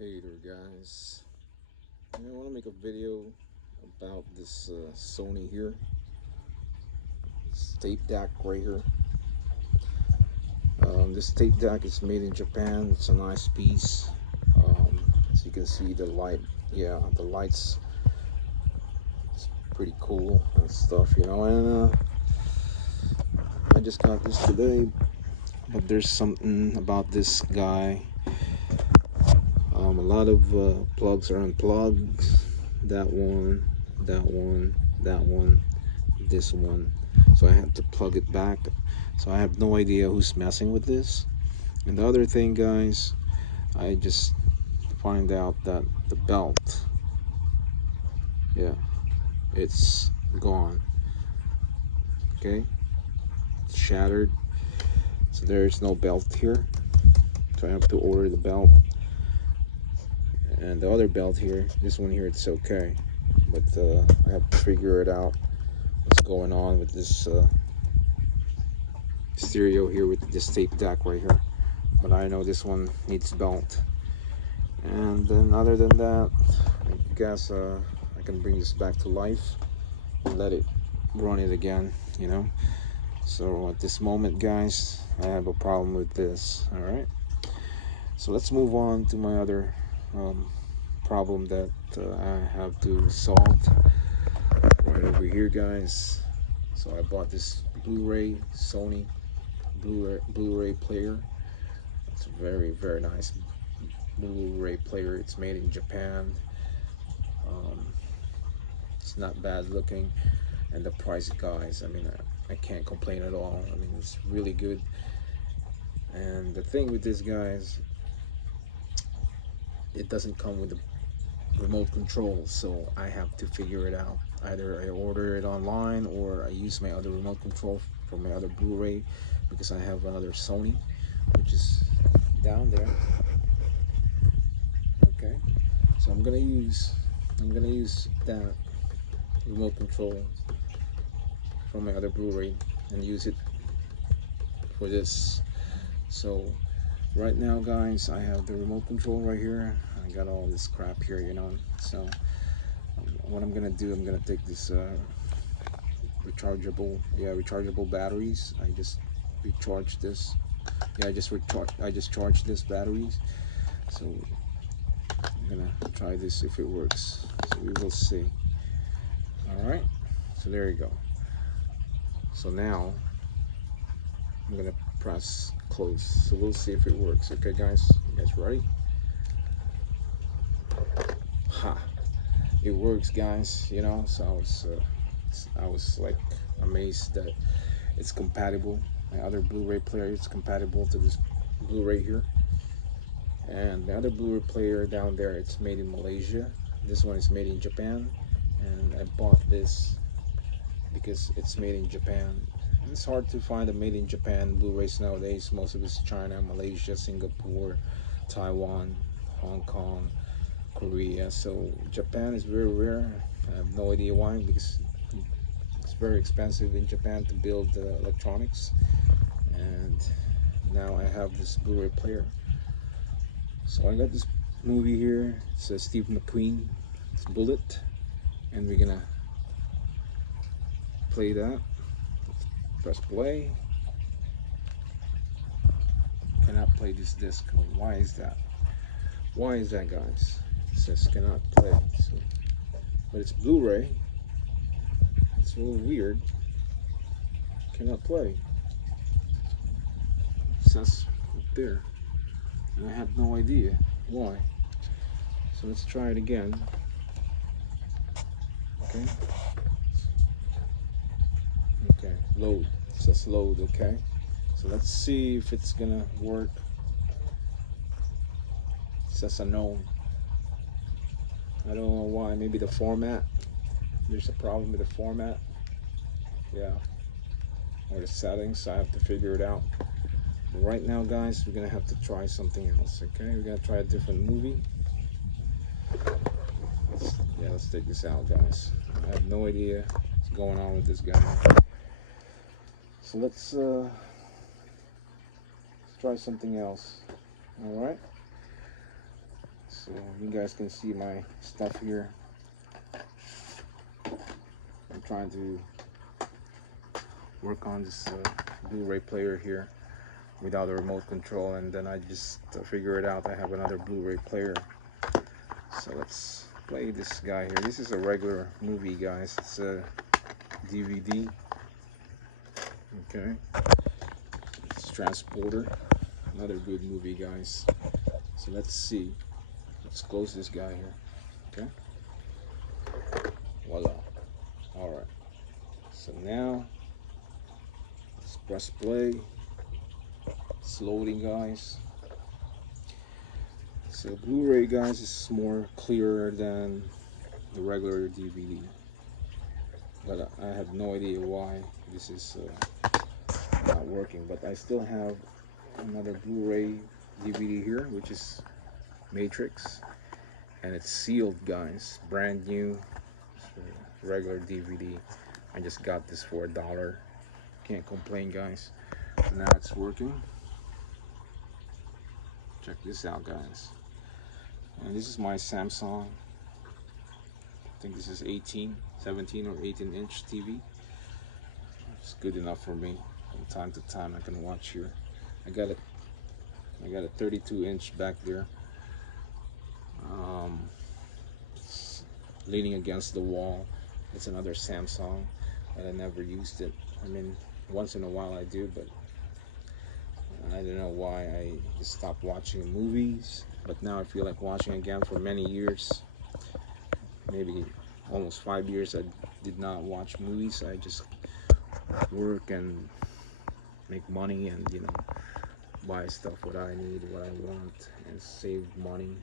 Hey there guys, I want to make a video about this Sony here, this tape deck right here. This tape deck is made in Japan. It's a nice piece. As you can see, the light, the lights, it's pretty cool and stuff, and I just got this today, but there's something about this guy. A lot of plugs are unplugged. That one, that one, that one, this one. So I had to plug it back. So I have no idea who's messing with this. And the other thing, guys, I just find out that the belt, it's gone. Okay, it's shattered. So there's no belt here. So I have to order the belt. And the other belt here, this one here, it's okay, but I have to figure it out what's going on with this stereo here with this tape deck right here. But I know this one needs belt. And then other than that, I guess I can bring this back to life and let it run it again, So at this moment, guys, I have a problem with this. All right, so let's move on to my other problem that I have to solve right over here, guys. So I bought this Blu-ray, Sony Blu-ray player. It's a very, very nice Blu-ray player. It's made in Japan. It's not bad looking, and the price, guys, I mean, I can't complain at all. I mean, it's really good. And the thing with this, guys, it doesn't come with a remote control, so I have to figure it out. Either I order it online or I use my other remote control for my other Blu-ray, because I have another Sony which is down there. Okay, so I'm gonna use that remote control from my other Blu-ray and use it for this. So right now, guys, I have the remote control right here. I got all this crap here, so what I'm gonna do, I'm gonna take this rechargeable batteries. I just recharged this. I just charged this batteries. So I'm gonna try this if it works, so we will see. All right, so there you go. So now I'm gonna press close, so we'll see if it works. Okay, guys, you guys ready? It works, guys. So I was like amazed that it's compatible. My other Blu-ray player is compatible to this Blu-ray here, and the other Blu-ray player down there, it's made in Malaysia. This one is made in Japan, and I bought this because it's made in Japan. And it's hard to find a made in Japan Blu-rays nowadays. Most of it's China, Malaysia, Singapore, Taiwan, Hong Kong, Korea. So Japan is very rare. I have no idea why, because it's very expensive in Japan to build electronics. And now I have this Blu-ray player. So I got this movie here. It's Steve McQueen. It's Bullet, and we're gonna play that. Press play. Cannot play this disc. Why is that? Why is that, guys? It says cannot play. So, but it's Blu-ray. It's a little weird. Cannot play. It says up there, and I have no idea why. So let's try it again. Okay. Okay. Load. It says load. Okay. So let's see if it's gonna work. It says unknown. I don't know why. Maybe the format. There's a problem with the format. Yeah. Or the settings. So I have to figure it out. But right now, guys, we're gonna have to try something else. Okay. We're gonna try a different movie. Let's take this out, guys. I have no idea what's going on with this guy. So let's try something else. All right. So So you guys can see my stuff here. I'm trying to work on this Blu-ray player here without a remote control, and then I just figure it out. I have another Blu-ray player. So let's play this guy here. This is a regular movie, guys. It's a DVD. Okay. It's Transporter. Another good movie, guys. So let's see. Let's close this guy here. Okay. Voila. Alright. So now let's press play. It's loading, guys. So Blu-ray, guys, is more clearer than the regular DVD, but I have no idea why this is not working. But I still have another Blu-ray DVD here, which is Matrix, and it's sealed, guys, brand new. Regular DVD. I just got this for $1. Can't complain, guys. So now it's working. Check this out, guys. And this is my Samsung. I think this is 17 or 18-inch TV. It's good enough for me. From time to time I can watch here. I got a 32-inch back there. It's leaning against the wall. It's another Samsung, but I never used it. I mean, once in a while I do, but I don't know why I just stopped watching movies. But now I feel like watching again. For many years, maybe almost 5 years, I did not watch movies. I just work and make money and, you know, buy stuff what I need, what I want, and save money.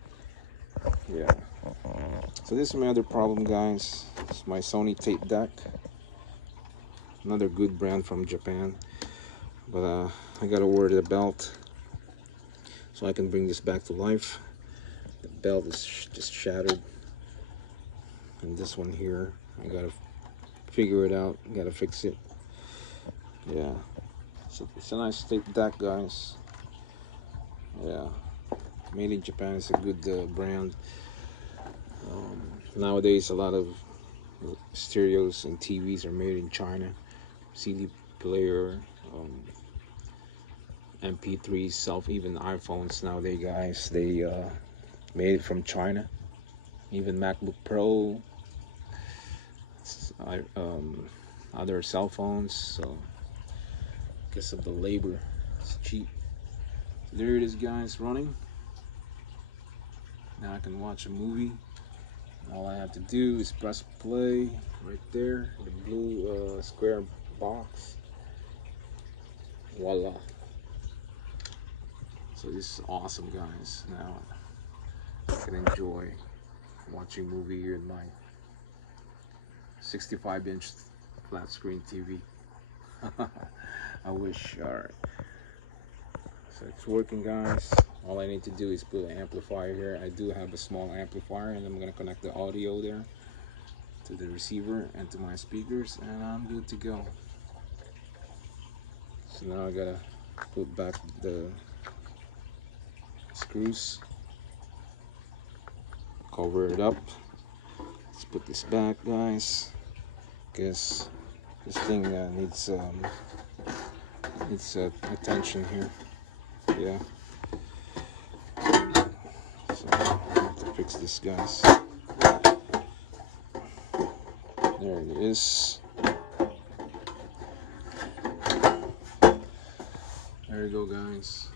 Yeah. So this is my other problem, guys. It's my Sony tape deck. Another good brand from Japan. But I gotta order the belt so I can bring this back to life. The belt is just shattered, and this one here, I gotta figure it out. Gotta fix it. Yeah. So it's a nice tape deck, guys. Yeah. Made in Japan is a good brand. Nowadays, a lot of stereos and TVs are made in China. CD player, MP3s, even iPhones nowadays, guys, they made it from China. Even MacBook Pro, other cell phones. So because of the labor, it's cheap. So there it is, guys, running. Now I can watch a movie. All I have to do is press play right there, the blue square box. Voila. So this is awesome, guys. Now I can enjoy watching a movie here in my 65-inch flat screen TV. I wish. Alright. So it's working, guys. All I need to do is put an amplifier here. I do have a small amplifier, and I'm going to connect the audio there to the receiver and to my speakers, and I'm good to go. So now I gotta put back the screws, cover it up. Let's put this back, guys, because this thing needs attention here. Yeah. So I have to fix this, guys. There it is. There you go, guys.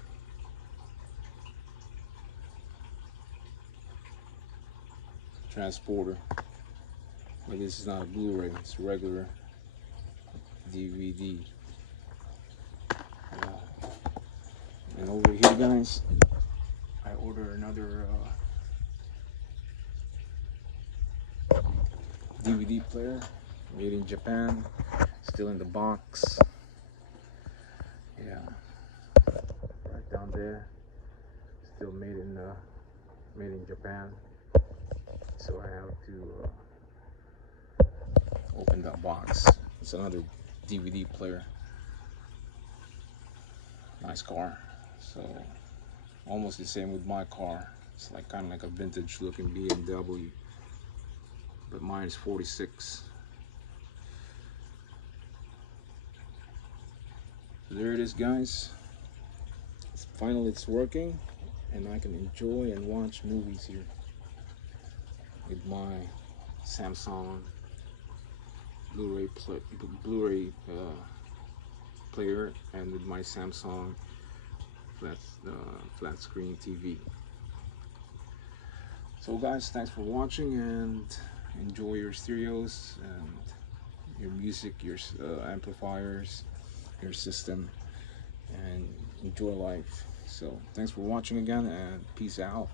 Transporter. But this is not a Blu-ray, it's a regular DVD. And over here, guys, I ordered another DVD player made in Japan, still in the box. Yeah, right down there, still made in Japan. So I have to open that box. It's another DVD player. Nice car. So almost the same with my car. It's like kind of like a vintage looking BMW, but mine is 46. So there it is, guys. Finally it's working, and I can enjoy and watch movies here with my Samsung Blu-ray player, and with my Samsung flat screen TV. So guys, thanks for watching, and enjoy your stereos and your music, your amplifiers, your system, and enjoy life. So thanks for watching again, and peace out.